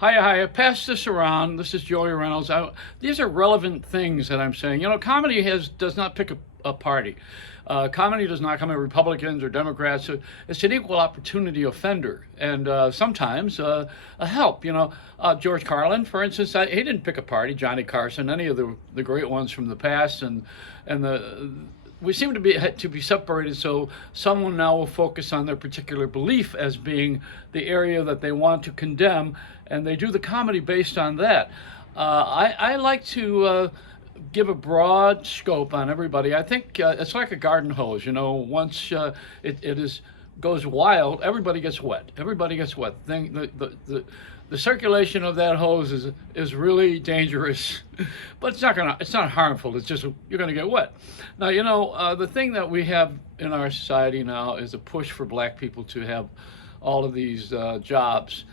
Hi, hi. Pass this around. This is Joey Reynolds. These are relevant things that I'm saying. You know, comedy does not pick a party. Comedy does not come in Republicans or Democrats. It's an equal opportunity offender, and sometimes a help. George Carlin, for instance, he didn't pick a party. Johnny Carson, any of the great ones from the past, and the we seem to be separated. So someone now will focus on their particular belief as being the area that they want to condemn, and they do the comedy based on that. I like to give a broad scope on everybody. I think it's like a garden hose. Once it is goes wild, everybody gets wet. Everybody gets wet. The circulation of that hose is really dangerous, but it's not harmful. It's just you're gonna get wet. Now the thing that we have in our society now is a push for black people to have all of these jobs.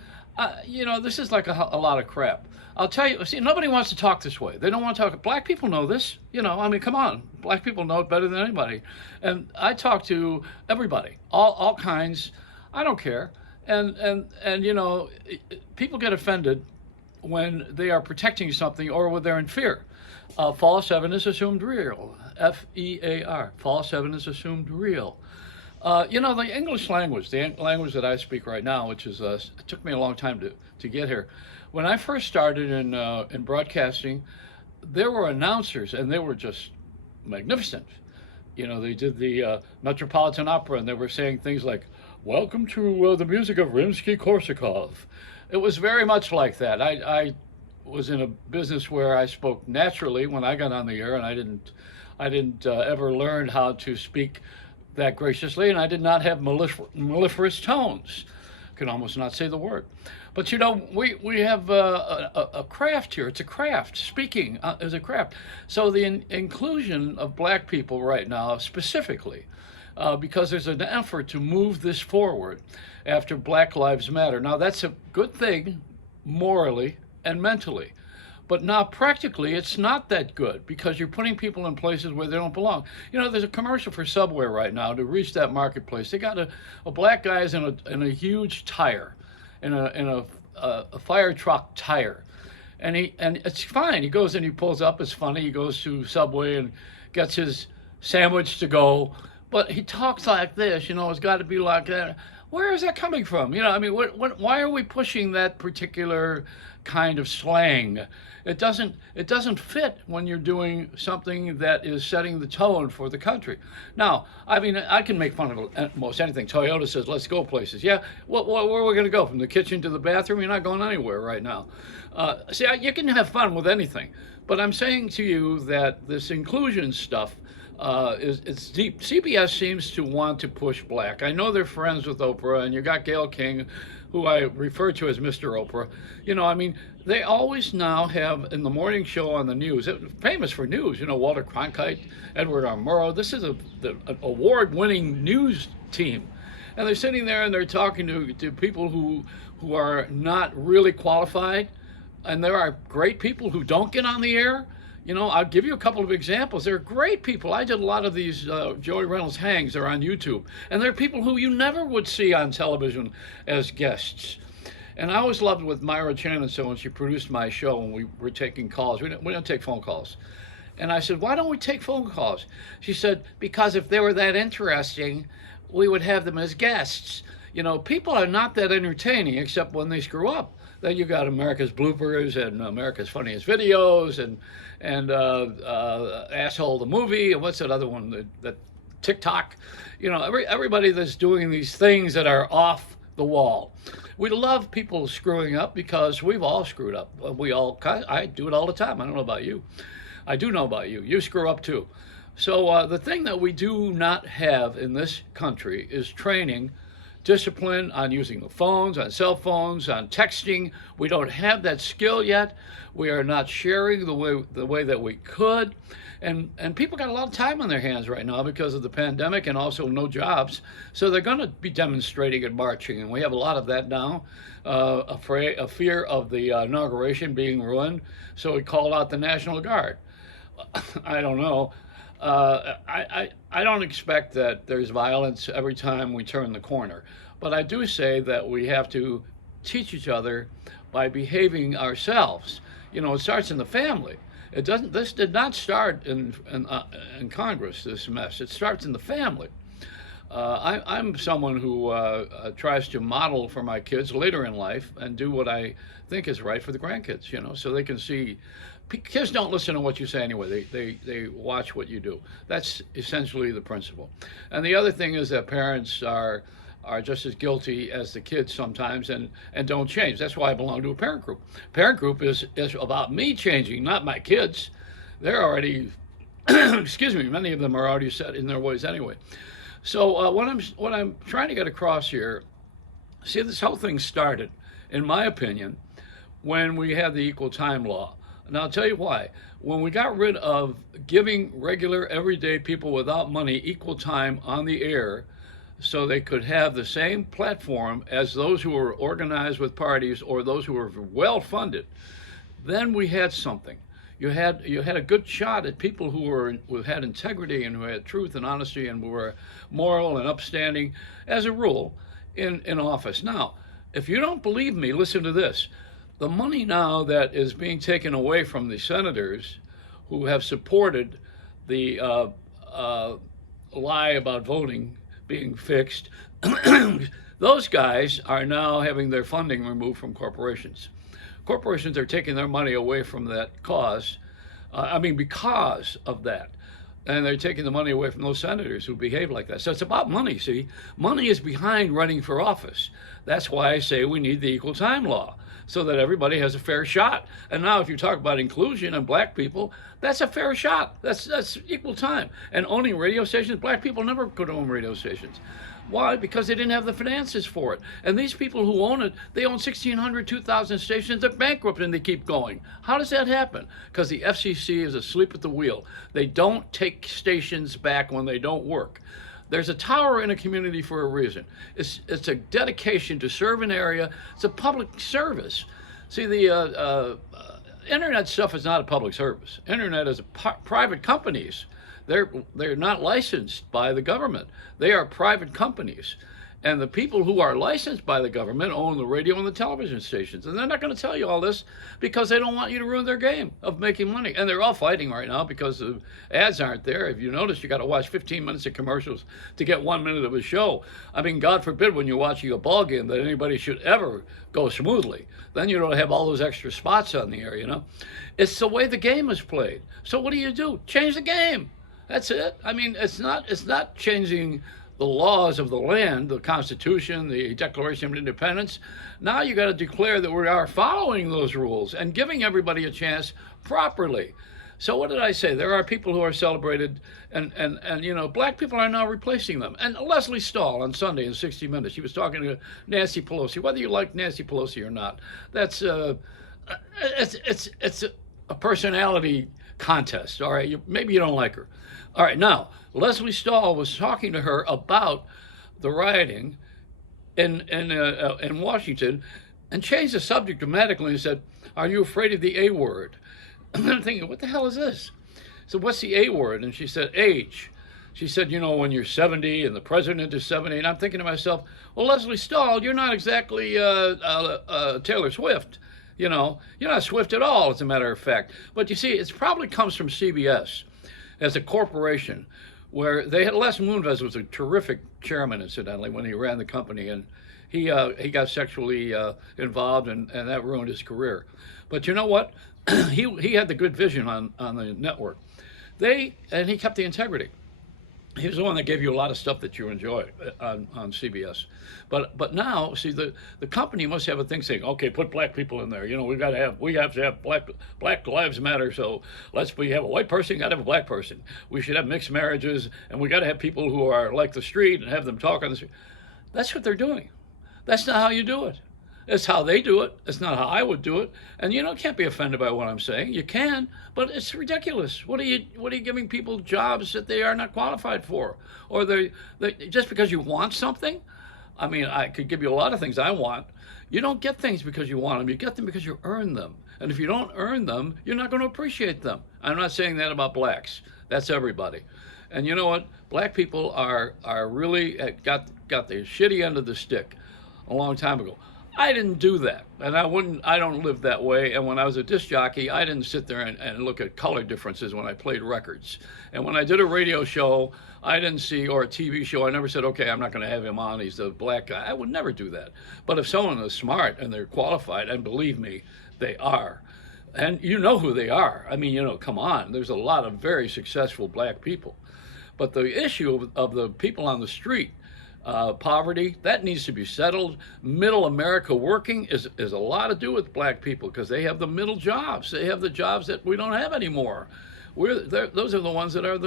This is like a lot of crap. I'll tell you. See, nobody wants to talk this way. They don't want to talk. Black people know this. I mean, come on. Black people know it better than anybody. And I talk to everybody, all kinds. I don't care. And people get offended when they are protecting something or when they're in fear. False evidence assumed real. FEAR. False evidence assumed real. The English language, the language that I speak right now, which is it took me a long time to get here. When I first started in broadcasting, there were announcers, and they were just magnificent. They did the Metropolitan Opera, and they were saying things like, "Welcome to the music of Rimsky-Korsakov." It was very much like that. I was in a business where I spoke naturally when I got on the air, and I didn't ever learn how to speak that graciously, and I did not have mellifluous tones. Can almost not say the word. But we have a craft here. It's a craft. Speaking is a craft. So the inclusion of black people right now, specifically, because there's an effort to move this forward after Black Lives Matter. Now that's a good thing, morally and mentally. But now, practically, it's not that good because you're putting people in places where they don't belong. There's a commercial for Subway right now to reach that marketplace. They got a black guy's in a huge tire, in a fire truck tire, and it's fine. He goes and he pulls up. It's funny. He goes to Subway and gets his sandwich to go, but he talks like this. It's got to be like that. Where is that coming from? I mean, why are we pushing that particular kind of slang? It doesn't fit when you're doing something that is setting the tone for the country. Now, I mean, I can make fun of most anything. Toyota says, "Let's go places." Yeah, where are we going to go? From the kitchen to the bathroom? You're not going anywhere right now. See, you can have fun with anything, but I'm saying to you that this inclusion stuff it's deep. CBS seems to want to push black. I know they're friends with Oprah, and you got Gayle King, who I refer to as Mr. Oprah. I mean, they always now have in the morning show on the news, famous for news. Walter Cronkite, Edward R. Murrow. This is the award-winning news team, and they're sitting there and they're talking to people who are not really qualified, and there are great people who don't get on the air. I'll give you a couple of examples. They're great people. I did a lot of these Joey Reynolds Hangs. They're on YouTube. And they're people who you never would see on television as guests. And I always loved with Myra Chan, so when she produced my show, when we were taking calls, we don't take phone calls. And I said, "Why don't we take phone calls?" She said, "Because if they were that interesting, we would have them as guests." People are not that entertaining except when they screw up. Then you got America's Bloopers and America's Funniest Videos and Asshole the Movie, and what's that other one that TikTok? Everybody that's doing these things that are off the wall. We love people screwing up because we've all screwed up. I do it all the time. I don't know about you. I do know about you. You screw up too. So the thing that we do not have in this country is training, discipline on using the phones, on cell phones, on texting. We don't have that skill yet. We are not sharing the way that we could. And people got a lot of time on their hands right now because of the pandemic and also no jobs. So they're going to be demonstrating and marching. And we have a lot of that now. A fear of the inauguration being ruined. So we called out the National Guard. I don't know. I don't expect that there's violence every time we turn the corner, but I do say that we have to teach each other by behaving ourselves. You know, it starts in the family. It doesn't. This did not start in Congress. This mess. It starts in the family. I'm someone who tries to model for my kids later in life and do what I think is right for the grandkids. You know, so they can see. Kids don't listen to what you say anyway. They watch what you do. That's essentially the principle. And the other thing is that parents are just as guilty as the kids sometimes and don't change. That's why I belong to a parent group. Parent group is about me changing, not my kids. They're already, excuse me, many of them are already set in their ways anyway. So what I'm trying to get across here, see, this whole thing started, in my opinion, when we had the equal time law. And I'll tell you why. When we got rid of giving regular, everyday people without money equal time on the air, so they could have the same platform as those who were organized with parties or those who were well funded, then we had something. You had a good shot at people who had integrity and who had truth and honesty and who were moral and upstanding, as a rule, in office. Now, if you don't believe me, listen to this. The money now that is being taken away from the senators who have supported the lie about voting being fixed, those guys are now having their funding removed from corporations. Corporations are taking their money away from that cause, because of that. And they're taking the money away from those senators who behave like that. So it's about money, see? Money is behind running for office. That's why I say we need the equal time law, so that everybody has a fair shot. And now if you talk about inclusion and black people, that's a fair shot. That's equal time. And owning radio stations, black people never could own radio stations. Why? Because they didn't have the finances for it. And these people who own it, they own 1,600, 2,000 stations. They're bankrupt and they keep going. How does that happen? Because the FCC is asleep at the wheel. They don't take stations back when they don't work. There's a tower in a community for a reason. It's a dedication to serve an area. It's a public service. See, the internet stuff is not a public service. Internet is private companies. They're not licensed by the government. They are private companies. And the people who are licensed by the government own the radio and the television stations. And they're not going to tell you all this because they don't want you to ruin their game of making money. And they're all fighting right now because the ads aren't there. If you notice, you got to watch 15 minutes of commercials to get 1 minute of a show. I mean, God forbid when you're watching a ball game that anybody should ever go smoothly. Then you don't have all those extra spots on the air, you know. It's the way the game is played. So what do? Change the game. That's it. I mean, it's not changing the laws of the land, the Constitution, the Declaration of Independence. Now you got to declare that we are following those rules and giving everybody a chance properly. So what did I say? There are people who are celebrated, and black people are now replacing them. And Leslie Stahl on Sunday in 60 Minutes, she was talking to Nancy Pelosi. Whether you like Nancy Pelosi or not, that's it's a personality contest. All right, maybe you don't like her. All right, now Leslie Stahl was talking to her about the rioting in Washington, and changed the subject dramatically and said, "Are you afraid of the A word?" And I'm thinking, what the hell is this? So what's the A word? And she said, age. She said, when you're 70 and the president is 70, and I'm thinking to myself, well, Leslie Stahl, you're not exactly Taylor Swift. You're not Swift at all, as a matter of fact. But you see, it probably comes from CBS as a corporation, where they had Les Moonves was a terrific chairman, incidentally, when he ran the company, and he got sexually involved, and that ruined his career. But you know what? he had the good vision on the network. And he kept the integrity. He was the one that gave you a lot of stuff that you enjoy on CBS. But now, see, the company must have a thing saying, okay, put black people in there. We have to have black lives matter. So we have a white person, got to have a black person. We should have mixed marriages, and we got to have people who are like the street and have them talk on the street. That's what they're doing. That's not how you do it. It's how they do it. It's not how I would do it. And can't be offended by what I'm saying. You can, but it's ridiculous. What are you giving people jobs that they are not qualified for? Or they just because you want something? I mean, I could give you a lot of things I want. You don't get things because you want them. You get them because you earn them. And if you don't earn them, you're not going to appreciate them. I'm not saying that about blacks. That's everybody. And you know what? Black people are really got the shitty end of the stick a long time ago. I didn't do that, and I wouldn't. I don't live that way. And when I was a disc jockey, I didn't sit there and look at color differences when I played records. And when I did a radio show, I didn't see, or a TV show, I never said, okay, I'm not going to have him on. He's the black guy. I would never do that. But if someone is smart and they're qualified, and believe me, they are, and you know who they are. I mean, come on. There's a lot of very successful black people. But the issue of the people on the street, poverty, that needs to be settled. Middle America working is a lot to do with black people because they have the middle jobs. They have the jobs that we don't have anymore. Those are the ones that are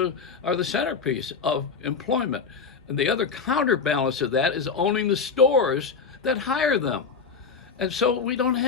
the centerpiece of employment. And the other counterbalance of that is owning the stores that hire them. And so we don't have